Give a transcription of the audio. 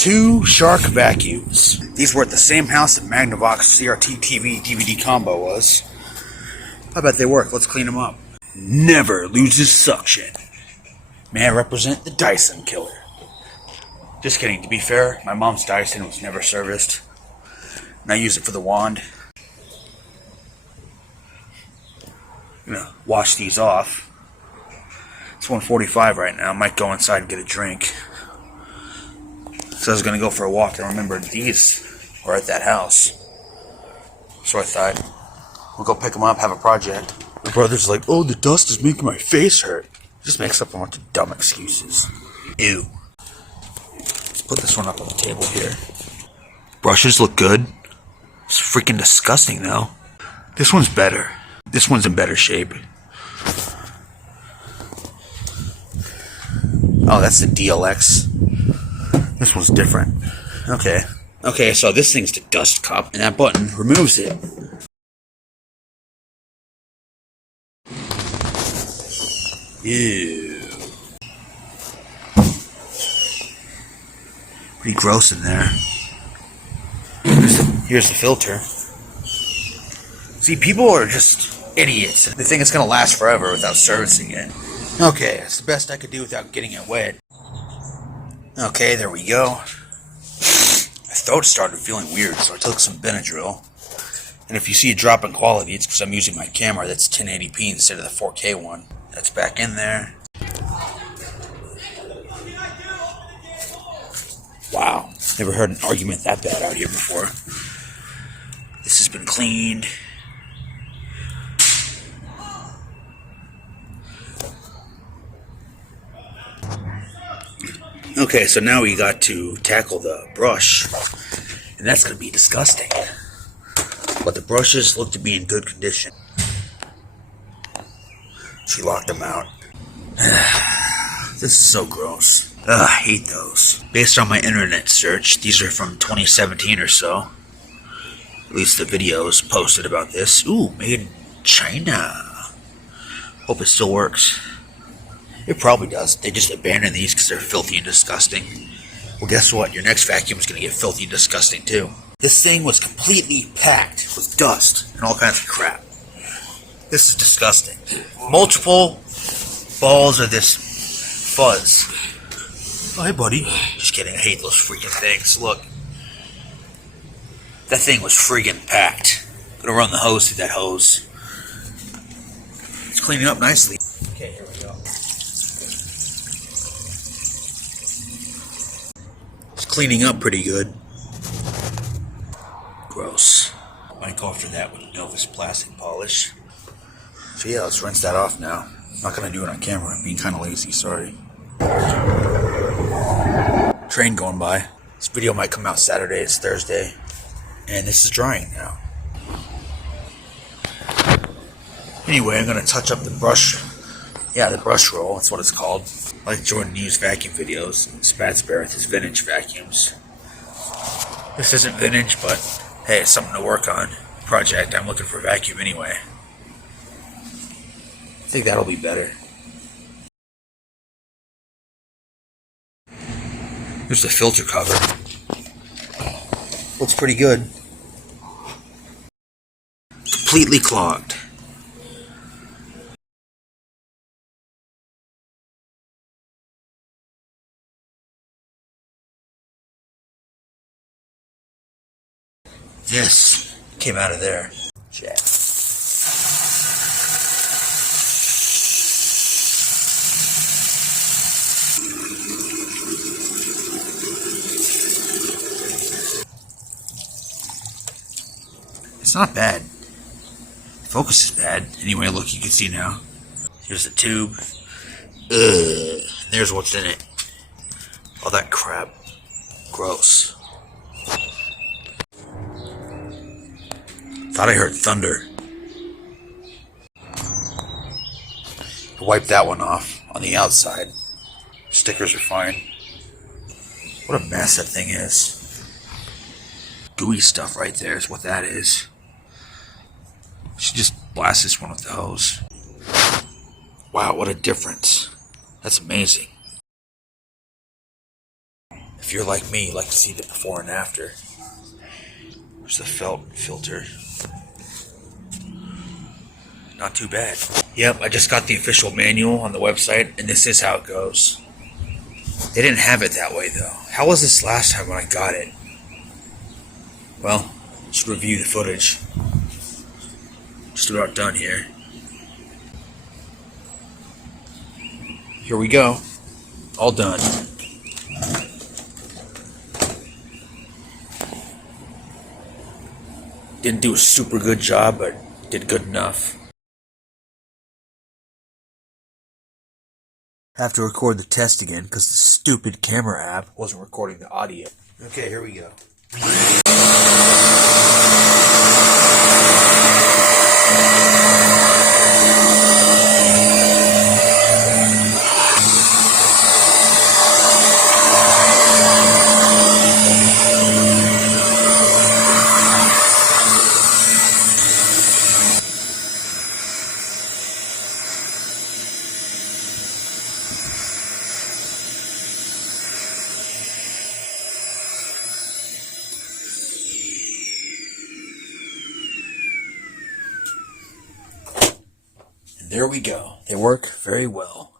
2 Shark vacuums. These were at the same house that Magnavox CRT TV DVD combo was. I bet they work. Let's clean them up. Never loses suction. May I represent the Dyson killer. Just kidding. To be fair, my mom's Dyson was never serviced. And I use it for the wand. I'm gonna wash these off. It's 1:45 right now. I might go inside and get a drink. So I was gonna go for a walk and remembered these were at that house. So I thought, we'll go pick them up, have a project. My brother's like, oh, the dust is making my face hurt. Just makes up a bunch of dumb excuses. Ew. Let's put this one up on the table here. Brushes look good. It's freaking disgusting though. This one's better. This one's in better shape. Oh, that's the DLX. This one's different. Okay. Okay, so this thing's the dust cup, and that button removes it. Ew. Pretty gross in there. Here's the filter. See, people are just idiots. They think it's going to last forever without servicing it. Okay, that's the best I could do without getting it wet. Okay, there we go. My throat started feeling weird, so I took some Benadryl. And if you see a drop in quality, it's because I'm using my camera that's 1080p instead of the 4K one. That's back in there. Wow, never heard an argument that bad out here before. This has been cleaned. Okay, so now we got to tackle the brush, and that's going to be disgusting. But the brushes look to be in good condition. She locked them out. This is so gross. Ugh, I hate those. Based on my internet search, these are from 2017 or so. At least the videos posted about this. Ooh, made in China. Hope it still works. It probably does. They just abandoned these because they're filthy and disgusting. Well, guess what? Your next vacuum is going to get filthy and disgusting too. This thing was completely packed with dust and all kinds of crap. This is disgusting. Multiple balls of this fuzz. Oh, hey, buddy. Just kidding. I hate those freaking things. Look. That thing was friggin' packed. I'm gonna run the hose through that hose. It's cleaning up nicely. Okay, here we go. It's cleaning up pretty good. Gross. Might go after that with Novus plastic polish. So yeah, let's rinse that off now. I'm not gonna do it on camera. I'm being kind of lazy, sorry. Train going by. This video might come out Saturday, it's Thursday. And this is drying now. Anyway, I'm gonna touch up the brush. Yeah, the brush roll, that's what it's called. I like Jordan News vacuum videos. Spats Bear with his vintage vacuums. This isn't vintage, but hey, it's something to work on. Project, I'm looking for a vacuum anyway. I think that'll be better. Here's the filter cover. Looks pretty good. Completely clogged. This came out of there. Check. It's not bad. Focus is bad. Anyway, look, you can see now. Here's the tube. Ugh. There's what's in it. All that crap. Gross. Thought I heard thunder. Wipe that one off on the outside. Stickers are fine. What a mess that thing is. Gooey stuff right there is what that is. She just blasts this one with the hose. Wow, what a difference. That's amazing. It If you're like me, you like to see the before and after. There's the felt filter. Not too bad. Yep, I just got the official manual on the website, and this is how it goes. They didn't have it that way, though. How was this last time when I got it? Well, let's review the footage. Just about done here. Here we go. All done. Didn't do a super good job, but did good enough. Have to record the test again because the stupid camera app wasn't recording the audio. Okay, here we go. There we go. They work very well.